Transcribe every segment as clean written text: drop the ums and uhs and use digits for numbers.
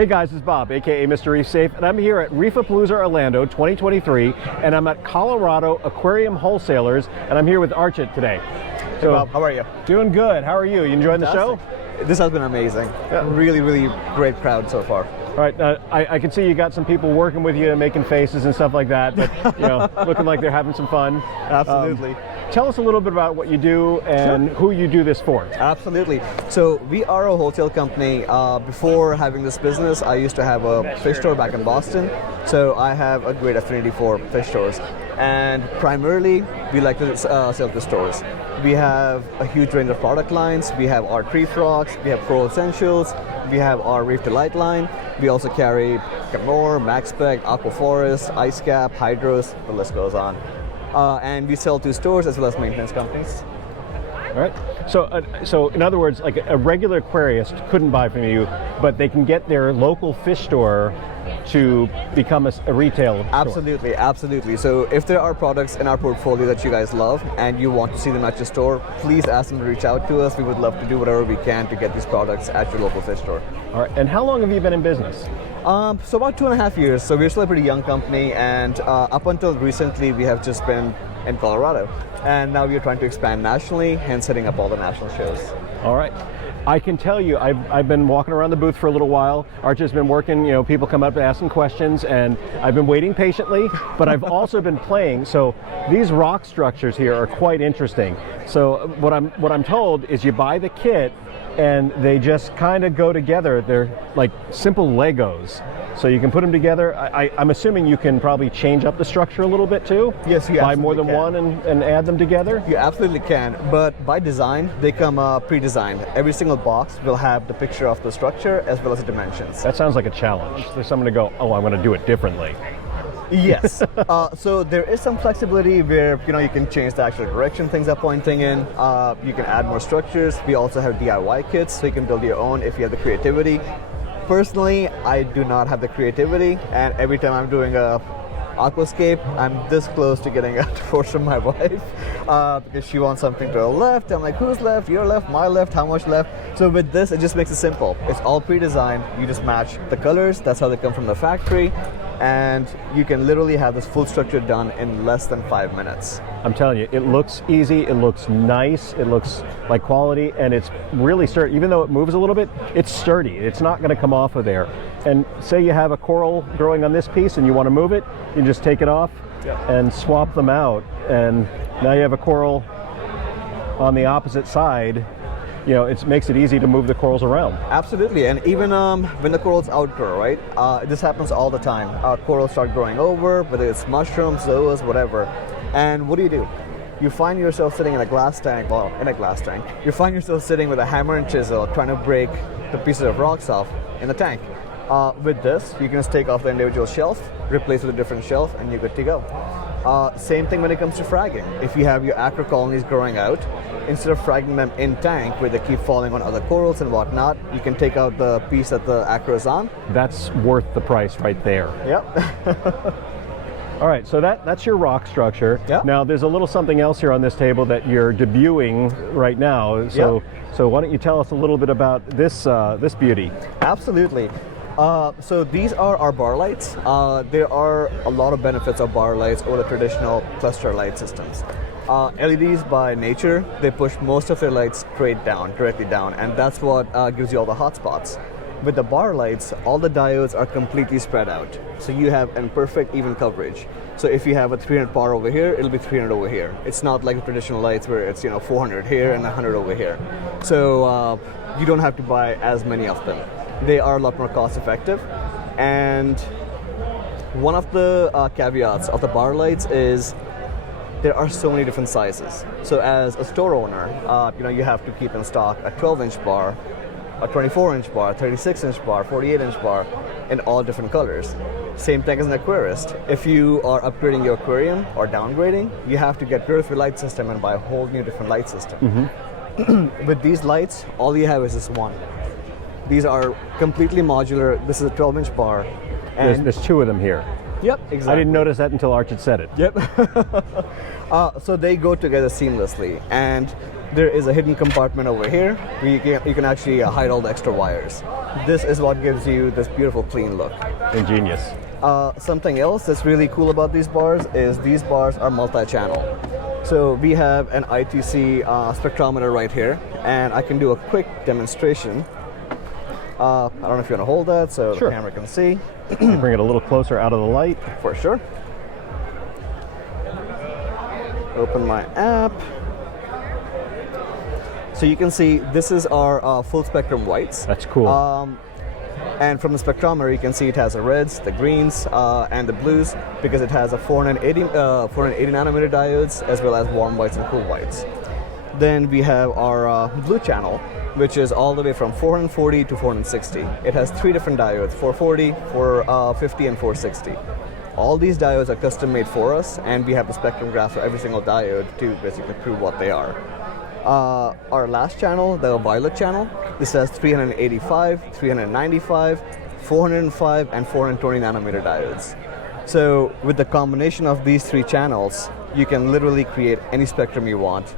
Hey guys, it's Bob, aka Mr. Reef Safe, and I'm here at Reefapalooza Orlando 2023, and I'm at Colorado Aquarium Wholesalers, and I'm here with Archit today. Hey Bob, how are you? Doing good. How are you? You enjoying the show? This has been amazing. Yeah. Really great crowd so far. All right, I can see you got some people working with you, making faces and stuff like that, but you know, looking like they're having some fun. Absolutely. Tell us a little bit about what you do and who you do this for. Absolutely. So we are a wholesale company. Before having this business, I used to have a fish store back in Boston. So I have a great affinity for fish stores. And primarily, we like to sell to stores. We have a huge range of product lines. We have our Reef Rocks, we have Coral Essentials, we have our Reef Delight line. We also carry Camor, MaxSpec, Aquaforest, Ice Cap, Hydros, the list goes on. And we sell to stores as well as maintenance companies. All right. So in other words, like a regular aquarist couldn't buy from you, but they can get their local fish store to become a retail store. Absolutely. So if there are products in our portfolio that you guys love and you want to see them at your store, please ask them to reach out to us. We would love to do whatever we can to get these products at your local fish store. All right. And how long have you been in business? So about 2.5 years. So we're still a pretty young company, and up until recently, we have just been in Colorado. And now we're trying to expand nationally, hence setting up all the national shows. All right. I can tell you, I've been walking around the booth for a little while. Arch's been working, you know, people come up asking questions, and I've been waiting patiently, but I've also been playing. So these rock structures here are quite interesting. So what I'm told is you buy the kit, and they just kind of go together. They're like simple Legos. So you can put them together. I'm assuming you can probably change up the structure a little bit too? Yes, you buy more than one and add them together? You absolutely can, but by design, they come pre-designed. Every single box will have the picture of the structure as well as the dimensions. That sounds like a challenge. There's someone to go, oh, I want to do it differently. Yes. So there is some flexibility where you can change the actual direction things are pointing in. You can add more structures. We also have DIY kits, so you can build your own if you have the creativity. Personally, I do not have the creativity, and every time I'm doing a aquascape, I'm this close to getting a divorce from my wife because she wants something to the left. I'm like, who's left? Your left, my left, how much left? So with this, it just makes it simple. It's all pre-designed. You just match the colors. That's how they come from the factory. And you can literally have this full structure done in less than 5 minutes. I'm telling you, it looks easy, it looks nice, it looks like quality, and it's really sturdy. Even though it moves a little bit, it's sturdy. It's not going to come off of there. And say you have a coral growing on this piece and you want to move it, you just take it off and swap them out. And now you have a coral on the opposite side. You know, it makes it easy to move the corals around. Absolutely, and even when the corals outgrow, right? This happens all the time. Corals start growing over, whether it's mushrooms, zoas, whatever. And what do? You find yourself sitting in a glass tank, you find yourself sitting with a hammer and chisel trying to break the pieces of rocks off in the tank. With this, you can just take off the individual shelf, replace with a different shelf, and you're good to go. Same thing when it comes to fragging. If you have your acro colonies growing out, instead of fragging them in tank where they keep falling on other corals and whatnot, you can take out the piece that the acro is on. That's worth the price right there. Yep. All right, so that's your rock structure. Yep. Now there's a little something else here on this table that you're debuting right now. So why don't you tell us a little bit about this beauty? Absolutely. So these are our bar lights. There are a lot of benefits of bar lights over the traditional cluster light systems. LEDs by nature, they push most of their lights straight down, directly down, and that's what gives you all the hot spots. With the bar lights, all the diodes are completely spread out. So you have a perfect even coverage. So if you have a 300 power over here, it'll be 300 over here. It's not like the traditional lights where it's 400 here and 100 over here. So you don't have to buy as many of them. They are a lot more cost effective. And one of the caveats of the bar lights is there are so many different sizes. So as a store owner, you have to keep in stock a 12-inch bar, a 24-inch bar, 36-inch bar, 48-inch bar in all different colors. Same thing as an aquarist. If you are upgrading your aquarium or downgrading, you have to get rid of your light system and buy a whole new different light system. Mm-hmm. With these lights, all you have is this one. These are completely modular. This is a 12-inch bar. And there's two of them here. Yep, exactly. I didn't notice that until Arch had said it. Yep. So they go together seamlessly. And there is a hidden compartment over here where you can actually hide all the extra wires. This is what gives you this beautiful clean look. Ingenious. Something else that's really cool about these bars is these bars are multi-channel. So we have an ITC spectrometer right here, and I can do a quick demonstration. I don't know if you want to hold that so Sure. the camera can see. Bring it a little closer out of the light. For sure. Open my app. So you can see this is our full spectrum whites. That's cool. And from the spectrometer, you can see it has the reds, the greens, and the blues because it has a 480 nanometer diodes as well as warm whites and cool whites. Then we have our blue channel, which is all the way from 440 to 460. It has 3 different diodes, 440, 450, and 460. All these diodes are custom made for us, and we have the spectrum graph for every single diode to basically prove what they are. Our last channel, the violet channel, this has 385, 395, 405, and 420 nanometer diodes. So with the combination of these 3 channels, you can literally create any spectrum you want,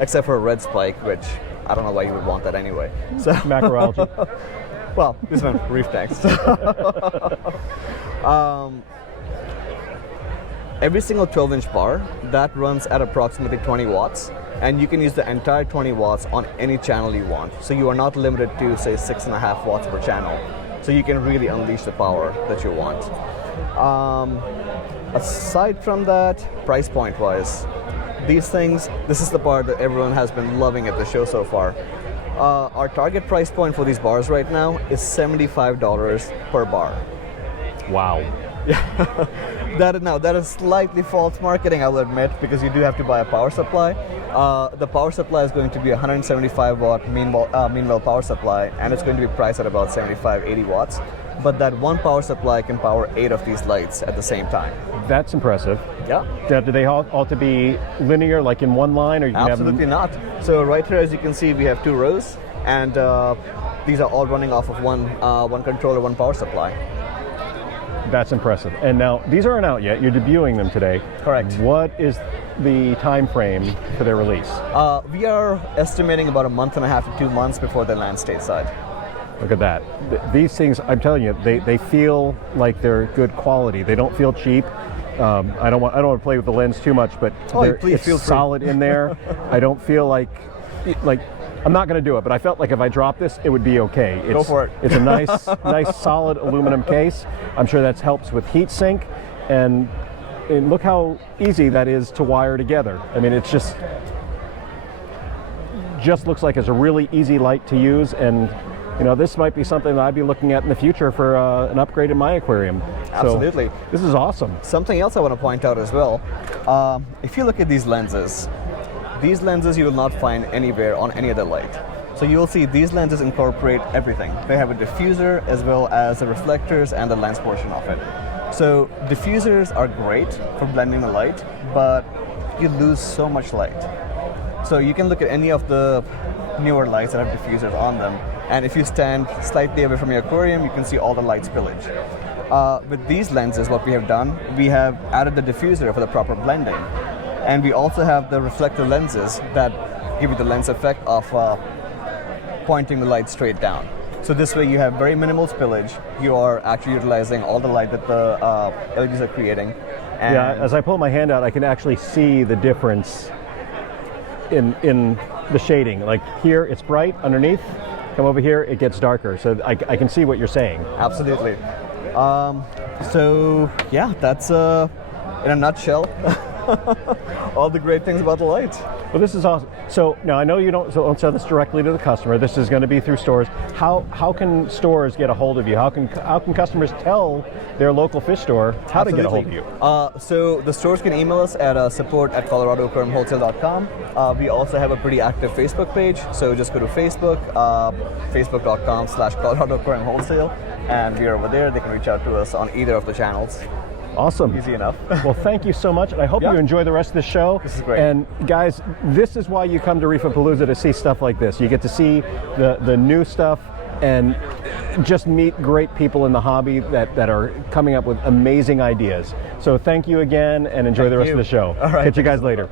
except for a red spike, which I don't know why you would want that anyway. So Macroalgae. well, this one, reef tanks. Every single 12-inch bar, that runs at approximately 20 watts, and you can use the entire 20 watts on any channel you want. So you are not limited to, say, 6.5 watts per channel. So you can really unleash the power that you want. Aside from that, price point-wise, these things, this is the part that everyone has been loving at the show so far. Our target price point for these bars right now is $75 per bar. Wow. Yeah, that is slightly false marketing, I will admit, because you do have to buy a power supply. The power supply is going to be a 175 watt mean well power supply, and it's going to be priced at about 75-80 watts. But that one power supply can power 8 of these lights at the same time. That's impressive. Yeah. Do they all to be linear, like in one line, or you can Absolutely not. So right here, as you can see, we have 2 rows, and these are all running off of one controller, one power supply. That's impressive. And now, these aren't out yet. You're debuting them today. Correct. What is the time frame for their release? We are estimating about a month and a half to 2 months before they land stateside. Look at that. These things, I'm telling you, they feel like they're good quality. They don't feel cheap. I don't want to play with the lens too much, but please it's feel free. solid in there. I don't feel like I'm not going to do it, but I felt like if I dropped this, it would be okay. Go for it. It's a nice solid aluminum case. I'm sure that helps with heat sink, and look how easy that is to wire together. I mean, it's just looks like it's a really easy light to use, and this might be something that I'd be looking at in the future for an upgrade in my aquarium. Absolutely. So, this is awesome. Something else I want to point out as well, if you look at these lenses you will not find anywhere on any other light. So you will see these lenses incorporate everything. They have a diffuser as well as the reflectors and the lens portion of it. So diffusers are great for blending the light, but you lose so much light. So you can look at any of the newer lights that have diffusers on them, and if you stand slightly away from your aquarium, you can see all the light spillage. With these lenses, what we have done, we have added the diffuser for the proper blending. And we also have the reflector lenses that give you the lens effect of pointing the light straight down. So this way you have very minimal spillage. You are actually utilizing all the light that the LEDs are creating. And yeah, as I pull my hand out, I can actually see the difference in the shading. Like here, it's bright underneath. Come over here, it gets darker. So I can see what you're saying. Absolutely. So yeah, that's in a nutshell. All the great things about the lights. Well, this is awesome. So now I know you don't sell this directly to the customer. This is going to be through stores. How can stores get a hold of you? How can customers tell their local fish store how to get a hold of you? So the stores can email us at support@coloradoaquariumwholesale.com. We also have a pretty active Facebook page. So just go to Facebook, facebook.com/Colorado Aquarium Wholesale, and we are over there. They can reach out to us on either of the channels. Awesome. Easy enough. Well, thank you so much, and I hope you enjoy the rest of the show. This is great. And guys, this is why you come to Reefapalooza, to see stuff like this. You get to see the new stuff and just meet great people in the hobby that are coming up with amazing ideas. So thank you again, and enjoy the rest of the show. All right. Catch you guys later.